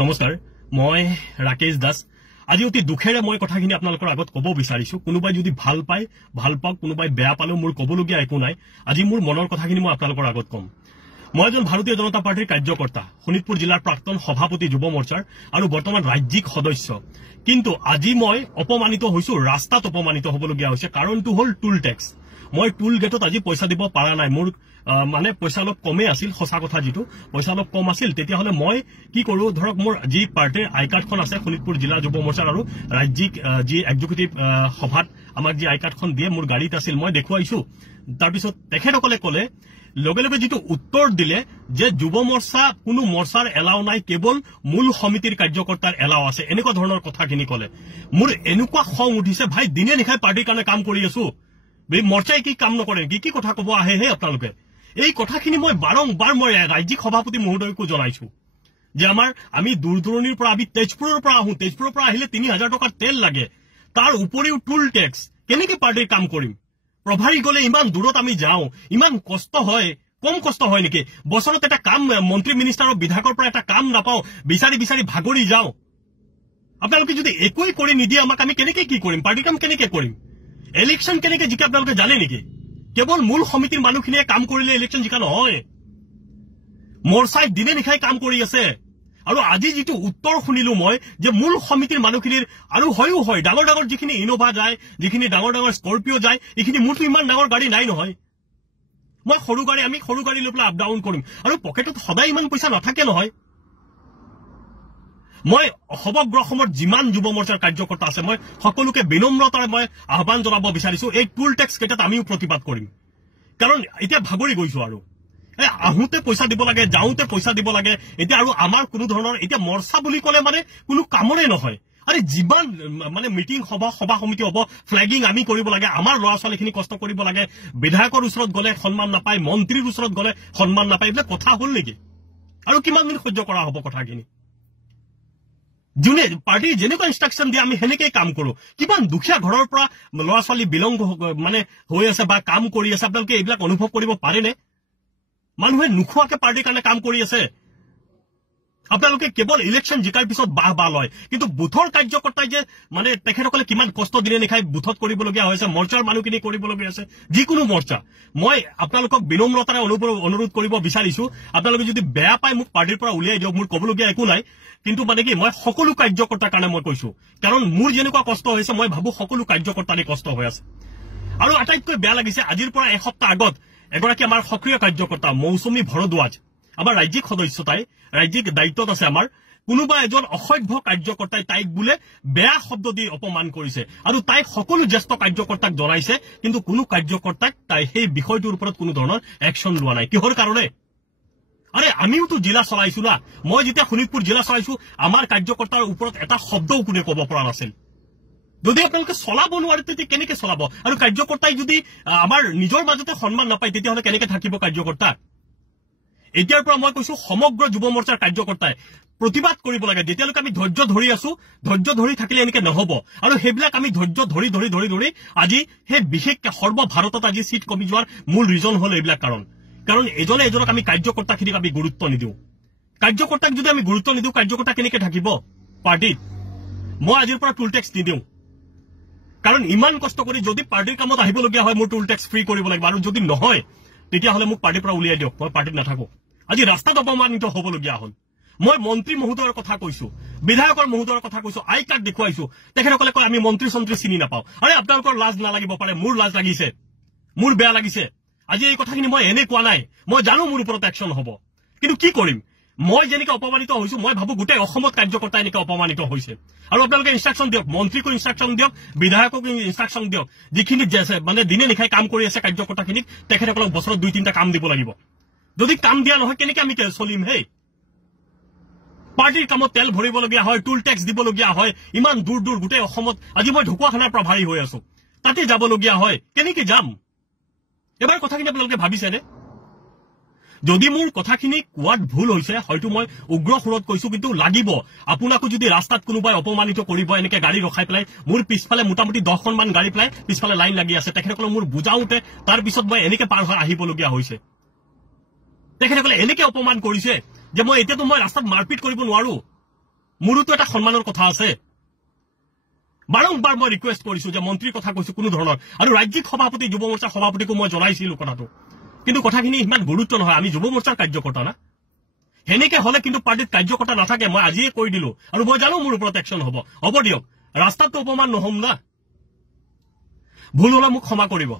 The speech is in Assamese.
নমস্কাৰ, মই ৰাকেশ দাস। আজি অতি দুখেৰে মই কথাখিনি আপোনালোকৰ আগত ক'ব বিচাৰিছো। কোনোবাই যদি ভাল পায় ভাল পাওক, কোনোবাই বেয়া পালেও মোৰ ক'বলগীয়া একো নাই। আজি মোৰ মনৰ কথাখিনি মই আপোনালোকৰ আগত ক'ম। মই এজন ভাৰতীয় জনতা পাৰ্টিৰ কাৰ্যকৰ্তা, শোণিতপুৰ জিলাৰ প্ৰাক্তন সভাপতি যুৱ মৰ্চাৰ আৰু বৰ্তমান ৰাজ্যিক সদস্য। কিন্তু আজি মই অপমানিত হৈছো, ৰাস্তাত অপমানিত হ'বলগীয়া হৈছে। কাৰণটো হ'ল টুল টেক্স। মই টুল গেটত আজি পইচা দিব পৰা নাই। মোৰ মানে পইচা অলপ কমেই আছিল, সঁচা কথা যিটো পইচা অলপ কম আছিল। তেতিয়াহ'লে মই কি কৰো, ধৰক মোৰ যি পাৰ্টিৰ আই কাৰ্ডখন আছে শোণিতপুৰ জিলা যুৱ মৰ্চাৰ আৰু ৰাজ্যিক যি এক্সিকিউটিভ সভাত আমাক যি আই কাৰ্ডখন দিয়ে মোৰ গাড়ীত আছিল, মই দেখুৱাইছো। তাৰপিছত তেখেতসকলে ক'লে, লগে লগে যিটো উত্তৰ দিলে যে যুৱ মৰ্চা কোনো মৰ্চাৰ এলাও নাই, কেৱল মূল সমিতিৰ কাৰ্যকৰ্তাৰ এলাও আছে, এনেকুৱা ধৰণৰ কথাখিনি ক'লে। মোৰ এনেকুৱা খং উঠিছে, ভাই দিনে নিশাই পাৰ্টিৰ কাৰণে কাম কৰি আছো, মৰ্চাই কি কাম নকৰে নেকি? কি কথা ক'ব আহে হে আপোনালোকে? এই কথাখিনি মই বাৰম্বাৰ মই ৰাজ্যিক সভাপতি মহোদয়কো জনাইছো যে আমি দূৰ দূৰণিৰ পৰা, আমি তেজপুৰৰ পৰা আহো, তেজপুৰৰ পৰা আহিলে ৩,০০০ টকাৰ তেল লাগে, তাৰ উপৰিও টুল টেক্স, কেনেকে পাৰ্টিৰ কাম কৰিম? প্ৰভাৰী গ'লে ইমান দূৰত আমি যাওঁ, ইমান কষ্ট হয়, কম কষ্ট হয় নেকি? বছৰত এটা কাম মন্ত্ৰী মিনিষ্টাৰৰ বিধায়কৰ পৰা এটা কাম নাপাওঁ, বিচাৰি বিচাৰি ভাগৰি যাওঁ। আপোনালোকে যদি একোৱেই কৰি নিদিয়ে আমাক, আমি কেনেকে কি কৰিম? পাৰ্টিৰ কাম কেনেকে কৰিম? ইলেকশ্যন কেনেকে জিকে আপোনালোকে জানে নেকি? কেৱল মূল সমিতিৰ মানুহখিনিয়ে কাম কৰিলে ইলেকশ্যন জিকা নহয়। মৰ্চাই দিনে নিশাই কাম কৰি আছে। আৰু আজি যিটো উত্তৰ শুনিলো মই, যে মূল সমিতিৰ মানুহখিনিৰ আৰু হয়ো হয়, ডাঙৰ ডাঙৰ যিখিনি ইনোভা যায়, যিখিনি ডাঙৰ ডাঙৰ স্কৰপিঅ যায়, এইখিনি মোৰতো ইমান ডাঙৰ গাড়ী নাই নহয়। মই আমি সৰু গাড়ী লৈ পেলাই আপ ডাউন কৰিম, আৰু পকেটত সদায় ইমান পইচা নাথাকে নহয়। মই সমগ্ৰ অসমৰ যিমান যুৱ মৰ্চাৰ কাৰ্যকৰ্তা আছে, মই সকলোকে বিনম্ৰতাৰে মই আহ্বান জনাব বিচাৰিছো, এই টুল টেক্স কেইটাত আমিও প্ৰতিবাদ কৰিম। কাৰণ এতিয়া ভাগৰি গৈছো, আৰু আহোঁতে পইচা দিব লাগে, যাওঁতে পইচা দিব লাগে। এতিয়া আৰু আমাৰ কোনো ধৰণৰ এতিয়া মৰ্চা বুলি ক'লে মানে কোনো কামৰে নহয়। আৰে যিমান মানে মিটিং সভা সমিতি হ'ব, ফ্লেগিং আমি কৰিব লাগে, আমাৰ ল'ৰা ছোৱালীখিনি কষ্ট কৰিব লাগে, বিধায়কৰ ওচৰত গ'লে সন্মান নাপায়, মন্ত্ৰীৰ ওচৰত গ'লে সন্মান নাপায়। এইবিলাক কথা হ'ল নেকি? আৰু কিমান দিন সহ্য কৰা হ'ব কথাখিনি? যোনে পাৰ্টি যেনেকুৱা ইনষ্ট্ৰাকশ্যন দিয়ে আমি সেনেকেই কাম কৰো। কিমান দুখীয়া ঘৰৰ পৰা ল'ৰা ছোৱালী বিলং মানে হৈ আছে বা কাম কৰি আছে, আপোনালোকে এইবিলাক অনুভৱ কৰিব পাৰেনে? মানুহে নোখোৱাকে পাৰ্টিৰ কাৰণে কাম কৰি আছে। আপোনালোকে কেৱল ইলেকশ্যন জিকাৰ পিছত বাহ লয়, কিন্তু বুথৰ কাৰ্যকৰ্তাই যে মানে তেখেতসকলে কিমান কষ্ট দিনে নিশাই বুথত কৰিবলগীয়া হৈছে, মৰ্চাৰ মানুহখিনি কৰিবলগীয়া আছে, যিকোনো মৰ্চা। মই আপোনালোকক বিনম্ৰতাৰে অনুৰোধ কৰিব বিচাৰিছো, আপোনালোকে যদি বেয়া পায় মোক পাৰ্টিৰ পৰা উলিয়াই দিয়ক, মোৰ ক'বলগীয়া একো নাই। কিন্তু মানে কি, মই সকলো কাৰ্যকৰ্তাৰ কাৰণে মই কৈছো, কাৰণ মোৰ যেনেকুৱা কষ্ট হৈছে মই ভাবো সকলো কাৰ্যকৰ্তাৰে কষ্ট হৈ আছে। আৰু আটাইতকৈ বেয়া লাগিছে, আজিৰ পৰা এসপ্তাহ আগত এগৰাকী আমাৰ সক্ৰিয় কাৰ্যকৰ্তা মৌচুমী ভৰদ্বাজ, আমাৰ ৰাজ্যিক সদস্য, তাই ৰাজ্যিক দায়িত্বত আছে আমাৰ, কোনোবা এজন অসভ্য কাৰ্যকৰ্তাই তাইক বোলে বেয়া শব্দ দি অপমান কৰিছে, আৰু তাইক সকলো জ্যেষ্ঠ কাৰ্যকৰ্তাক জনাইছে, কিন্তু কোনো কাৰ্যকৰ্তাক তাই সেই বিষয়টোৰ ওপৰত কোনো ধৰণৰ একশ্যন লোৱা নাই। কিহৰ কাৰণে? আৰে আমিওতো জিলা চলাইছো না। মই যেতিয়া শোণিতপুৰ জিলা চলাইছো, আমাৰ কাৰ্যকৰ্তাৰ ওপৰত এটা শব্দও কোনে ক'ব পৰা নাছিল। যদি আপোনালোকে চলাব নোৱাৰে তেতিয়া কেনেকে চলাব? আৰু কাৰ্যকৰ্তাই যদি আমাৰ নিজৰ মাজতে সন্মান নাপায়, তেতিয়াহ'লে কেনেকে থাকিব কাৰ্যকৰ্তা? এতিয়াৰ পৰা মই কৈছো, সমগ্ৰ যুৱ মৰ্চাৰ কাৰ্যকৰ্তাই প্ৰতিবাদ কৰিব লাগে। যেতিয়ালৈকে আমি ধৈৰ্য ধৰি আছো, ধৈৰ্য ধৰি থাকিলে এনেকে নহ'ব। আৰু সেইবিলাক আমি ধৈৰ্য ধৰি ধৰি ধৰি ধৰি আজি সেই বিশেষকে সৰ্বভাৰতত আজি চিট কমি যোৱাৰ মূল ৰিজন হ'ল এইবিলাক কাৰণ এজনে এজনক আমি কাৰ্যকৰ্তাখিনিক আমি গুৰুত্ব নিদিওঁ। কাৰ্যকৰ্তাক যদি আমি গুৰুত্ব নিদিওঁ, কাৰ্যকৰ্তা কেনেকে থাকিব পাৰ্টিত? মই আজিৰ পৰা টুল টেক্স নিদিওঁ, কাৰণ ইমান কষ্ট কৰি যদি পাৰ্টিৰ কামত আহিবলগীয়া হয়, মোৰ টুল টেক্স ফ্ৰী কৰিব লাগিব। আৰু যদি নহয়, তেতিয়াহ'লে মোক পাৰ্টিৰ পৰা উলিয়াই দিয়ক, মই পাৰ্টিত নাথাকো। আজি ৰাস্তাত অপমানিত হ'বলগীয়া হ'ল। মই মন্ত্ৰী মহোদয়ৰ কথা কৈছো, বিধায়কৰ মহোদয়ৰ কথা কৈছো, আই কাৰ্ড দেখুৱাইছো, তেখেতসকলে কয় আমি মন্ত্ৰী চন্ত্ৰী চিনি নাপাওঁ। আৰে আপোনালোকৰ লাজ নালাগিব পাৰে, মোৰ লাজ লাগিছে, মোৰ বেয়া লাগিছে। আজি এই কথাখিনি মই এনে কোৱা নাই, মই জানো মোৰ ওপৰত একশ্যন হ'ব, কিন্তু কি কৰিম? মই যেনেকে অপমানিত হৈছো, মই ভাবো গোটেই অসমত কাৰ্যকৰ্তা এনেকে অপমানিত হৈছে। আৰু আপোনালোকে ইনষ্ট্ৰাকশ্যন দিয়ক, মন্ত্ৰীকো ইনষ্ট্ৰাকশ্যন দিয়ক, বিধায়কক ইনষ্ট্ৰাকশ্যন দিয়ক, যিখিনি মানে দিনে নিশাই কাম কৰি আছে কাৰ্যকৰ্তাখিনিক, তেখেতসকলক বছৰত 2-3টা কাম দিব লাগিব। যদি কাম দিয়া নহয়, কেনেকে আমি চলিম? হেই, পাৰ্টিৰ কামত তেল ভৰিবলগীয়া হয়, টুল টেক্স দিবলগীয়া হয়, ইমান দূৰ দূৰ গোটেই অসমত। আজি মই ঢকুৱাখানাৰ পৰা ভাৰী হৈ আছো, তাতে যাবলগীয়া হয়, কেনেকে যাম? এবাৰ কথাখিনি আপোনালোকে ভাবিছেনে? যদি মোৰ কথাখিনি কোৱাত ভুল হৈছে, হয়তো মই উগ্ৰ সুৰত কৈছো, কিন্তু লাগিব। আপোনাকো যদি ৰাস্তাত কোনোবাই অপমানিত কৰিব, এনেকে গাড়ী ৰখাই পেলাই, মোৰ পিছফালে মোটামুটি 10খনমান গাড়ী পেলাই পিছফালে লাইন লাগি আছে, তেখেতসকলে মোৰ বুজাওঁতে তাৰ পিছত মই এনেকে পাৰ হৈ আহিবলগীয়া হৈছে। তেখেতসকলে এনেকে অপমান কৰিছে যে মই এতিয়াতো মই ৰাস্তাত মাৰপিট কৰিব নোৱাৰো। মোৰোতো এটা সন্মানৰ কথা আছে বাৰম্বাৰ মই ৰিকুৱেষ্ট কৰিছো যে মন্ত্ৰীৰ কথা কৈছো কোনো ধৰণৰ আৰু ৰাজ্যিক সভাপতি যুৱ মৰ্চাৰ সভাপতিকো মই জনাইছিলো কথাটো কিন্তু কথাখিনি ইমান গুৰুত্ব নহয় আমি যুৱ মৰ্চাৰ কাৰ্যকৰ্তা না হেনেকে হলে কিন্তু পাৰ্টিত কাৰ্যকৰ্তা নাথাকে মই আজিয়ে কৈ দিলো আৰু মই জানো মোৰ ওপৰত একশ্যন হ'ব দিয়ক ৰাস্তাটো অপমান নহম না ভুল হলে মোক ক্ষমা কৰিব